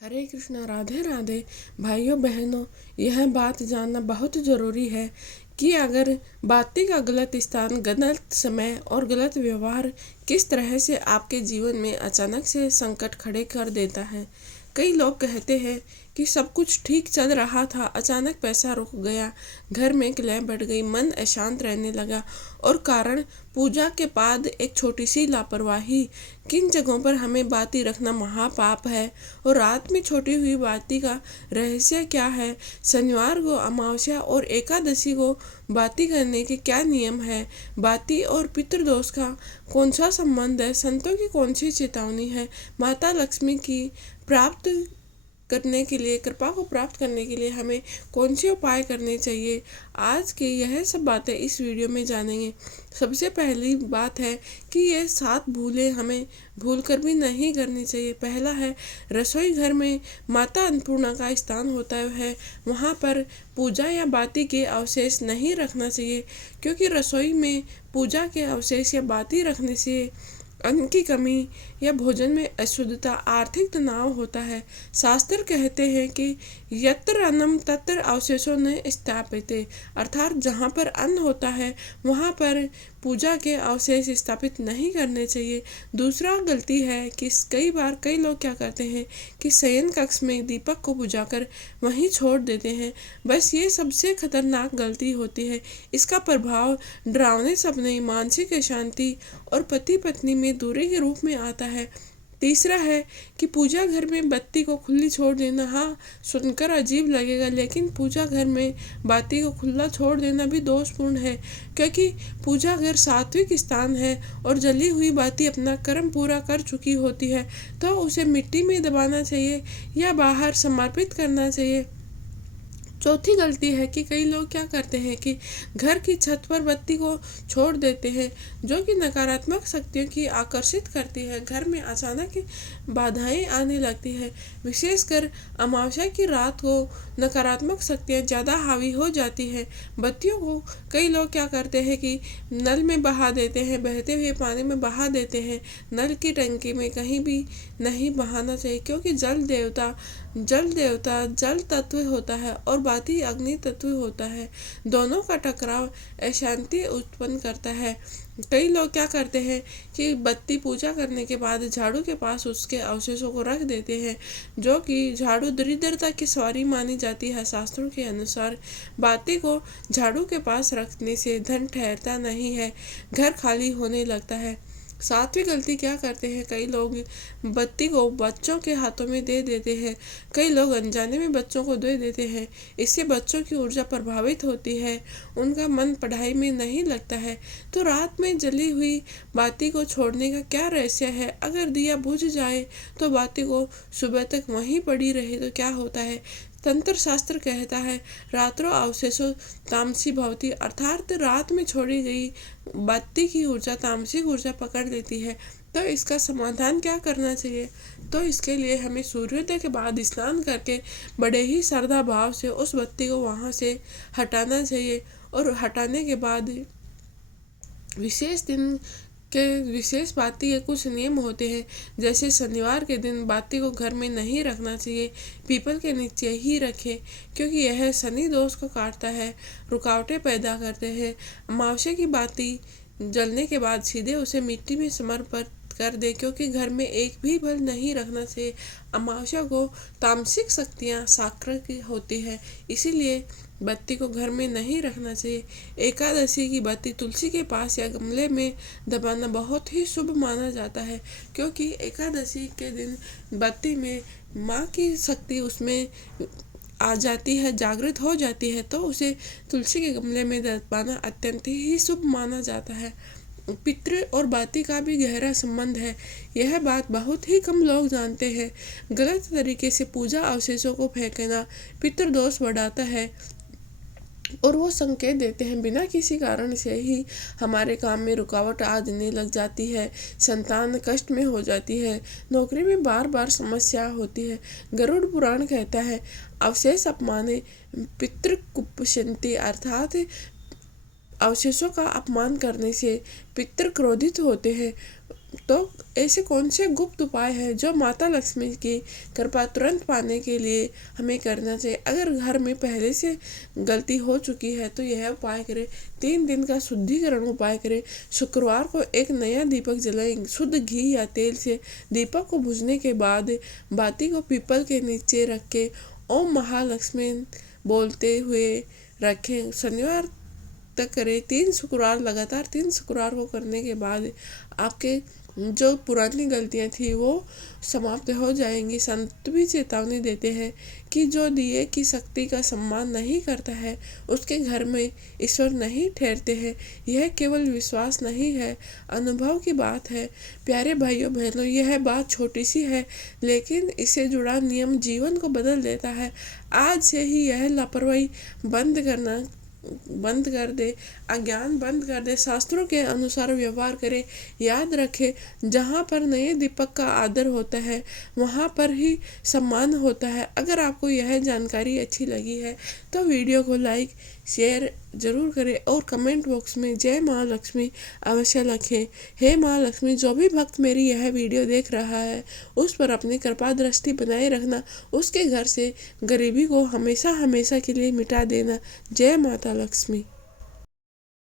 हरे कृष्णा, राधे राधे। भाइयों बहनों, यह बात जानना बहुत ज़रूरी है कि अगर बाती का गलत स्थान, गलत समय और गलत व्यवहार किस तरह से आपके जीवन में अचानक से संकट खड़े कर देता है। कई लोग कहते हैं कि सब कुछ ठीक चल रहा था, अचानक पैसा रुक गया, घर में कलह बढ़ गई, मन अशांत रहने लगा और कारण पूजा के बाद एक छोटी सी लापरवाही। किन जगहों पर हमें बाती रखना महापाप है और रात में छोटी हुई बाती का रहस्य क्या है? शनिवार को, अमावस्या और एकादशी को बाती करने के क्या नियम है? बाती और पितृदोष का कौन सा संबंध है? संतों की कौन सी चेतावनी है? माता लक्ष्मी की प्राप्त करने के लिए, कृपा को प्राप्त करने के लिए हमें कौन से उपाय करने चाहिए? आज के यह सब बातें इस वीडियो में जानेंगे। सबसे पहली बात है कि ये 7 भूलें हमें भूल कर भी नहीं करनी चाहिए। पहला है, रसोई घर में माता अन्नपूर्णा का स्थान होता है, वहाँ पर पूजा या बाती के अवशेष नहीं रखना चाहिए, क्योंकि रसोई में पूजा के अवशेष या बाती रखने से अन्न की कमी या भोजन में अशुद्धता, आर्थिक तनाव होता है। शास्त्र कहते हैं कि यत्र अन्नम तत्र अवशेषों ने स्थापिते, अर्थात जहाँ पर अन्न होता है वहाँ पर पूजा के अवशेष स्थापित नहीं करने चाहिए। दूसरा गलती है कि कई बार कई लोग क्या करते हैं कि शयन कक्ष में दीपक को बुझाकर वहीं छोड़ देते हैं। बस ये सबसे खतरनाक गलती होती है। इसका प्रभाव डरावने सपने, मानसिक अशांति और पति पत्नी में दूरी के रूप में आता है। तीसरा है कि पूजा घर में बत्ती को खुली छोड़ देना। हाँ, सुनकर अजीब लगेगा, लेकिन पूजा घर में बाती को खुला छोड़ देना भी दोषपूर्ण है, क्योंकि पूजा घर सात्विक स्थान है और जली हुई बाती अपना कर्म पूरा कर चुकी होती है, तो उसे मिट्टी में दबाना चाहिए या बाहर समर्पित करना चाहिए। चौथी गलती है कि कई लोग क्या करते हैं कि घर की छत पर बत्ती को छोड़ देते हैं, जो कि नकारात्मक शक्तियों की आकर्षित करती है। घर में अचानक बाधाएं आने लगती है, विशेषकर अमावस्या की रात को नकारात्मक शक्तियां ज़्यादा हावी हो जाती हैं। बत्तियों को कई लोग क्या करते हैं कि नल में बहा देते हैं, बहते हुए पानी में बहा देते हैं। नल की टंकी में कहीं भी नहीं बहाना चाहिए, क्योंकि जल देवता जल तत्व होता है और बाती अग्नि तत्व होता है। दोनों का टकराव अशांति उत्पन्न करता है। कई लोग क्या करते हैं कि बत्ती पूजा करने के बाद झाड़ू के पास उसके अवशेषों को रख देते हैं, जो कि झाड़ू दरिद्रता की सवारी मानी जाती है। शास्त्रों के अनुसार बाती को झाड़ू के पास रखने से धन ठहरता नहीं है, घर खाली होने लगता है। सातवीं गलती क्या करते हैं, कई लोग बत्ती को बच्चों के हाथों में दे देते हैं। कई लोग अनजाने में बच्चों को दे देते हैं, इससे बच्चों की ऊर्जा प्रभावित होती है, उनका मन पढ़ाई में नहीं लगता है। तो रात में जली हुई बाती को छोड़ने का क्या रहस्य है? अगर दिया बुझ जाए तो बाती को सुबह तक वहीं पड़ी रहे तो क्या होता है? तंत्र शास्त्र कहता है, रात्रो अवशेषो तामसी भवती, अर्थात रात में छोड़ी गई बत्ती की ऊर्जा तामसिक ऊर्जा पकड़ लेती है। तो इसका समाधान क्या करना चाहिए? तो इसके लिए हमें सूर्योदय के बाद स्नान करके बड़े ही श्रद्धा भाव से उस बत्ती को वहाँ से हटाना चाहिए, और हटाने के बाद विशेष दिन के विशेष बाती के कुछ नियम होते हैं। जैसे शनिवार के दिन बाती को घर में नहीं रखना चाहिए, पीपल के नीचे ही रखें, क्योंकि यह शनि दोष को काटता है, रुकावटें पैदा करते हैं। अमावस्या की बाती जलने के बाद सीधे उसे मिट्टी में समर्पित कर दे, क्योंकि घर में एक भी बल नहीं रखना चाहिए। अमावस्या को तामसिक शक्तियाँ सक्रिय की होती है, इसीलिए बत्ती को घर में नहीं रखना चाहिए। एकादशी की बत्ती तुलसी के पास या गमले में दबाना बहुत ही शुभ माना जाता है, क्योंकि एकादशी के दिन बत्ती में माँ की शक्ति उसमें आ जाती है, जागृत हो जाती है, तो उसे तुलसी के गमले में दबाना अत्यंत ही शुभ माना जाता है। पितृ और बाती का भी गहरा संबंध है, यह बात बहुत ही कम लोग जानते हैं। गलत तरीके से पूजा अवशेषों को फेंकना पितृदोष बढ़ाता है और वो संकेत देते हैं बिना किसी कारण से ही हमारे काम में रुकावट आ जाने लग जाती है, संतान कष्ट में हो जाती है, नौकरी में बार बार समस्या होती है। गरुड़ पुराण कहता है, अवशेष अपमाने पितृकुपशन्ति, अर्थात अवशेषों का अपमान करने से पितृ क्रोधित होते हैं। तो ऐसे कौन से गुप्त उपाय हैं जो माता लक्ष्मी की कृपा तुरंत पाने के लिए हमें करना चाहिए। अगर घर में पहले से गलती हो चुकी है तो यह उपाय करें। 3 दिन का शुद्धिकरण उपाय करें। शुक्रवार को एक नया दीपक जलाएं। शुद्ध घी या तेल से दीपक को बुझने के बाद बाती को पीपल के नीचे रख के ओम महालक्ष्मी बोलते हुए रखें। शनिवार तक करें। 3 शुक्रवार लगातार 3 शुक्रवार को करने के बाद आपके जो पुरानी गलतियां थी वो समाप्त हो जाएंगी। संत भी चेतावनी देते हैं कि जो दिए की शक्ति का सम्मान नहीं करता है उसके घर में ईश्वर नहीं ठहरते हैं। यह केवल विश्वास नहीं है, अनुभव की बात है। प्यारे भाइयों बहनों, यह बात छोटी सी है लेकिन इससे जुड़ा नियम जीवन को बदल देता है। आज से ही यह लापरवाही बंद कर दे, अज्ञान बंद कर दे, शास्त्रों के अनुसार व्यवहार करे। याद रखे, जहाँ पर नए दीपक का आदर होता है वहाँ पर ही सम्मान होता है। अगर आपको यह जानकारी अच्छी लगी है तो वीडियो को लाइक शेयर जरूर करें और कमेंट बॉक्स में जय माँ लक्ष्मी अवश्य लिखें। हे माँ लक्ष्मी, जो भी भक्त मेरी यह वीडियो देख रहा है उस पर अपनी कृपा दृष्टि बनाए रखना, उसके घर से गरीबी को हमेशा हमेशा के लिए मिटा देना। जय माता लक्ष्मी।